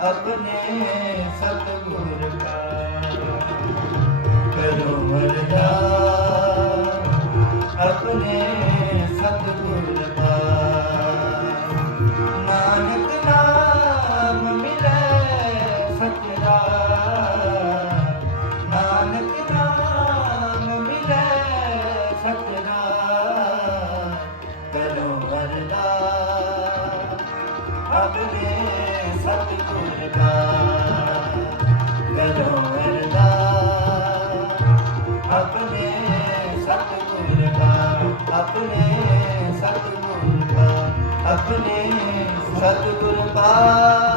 अपने सतगुर का करो वरदान अपने सतगुर का। नानक नाम मिले सतराम, नानक नाम मिले सतराम, करो वरदान अपने सतगुर का, करो वरदान अपने सतगुर का, अपने सतगुर का, अपने सतगुर का।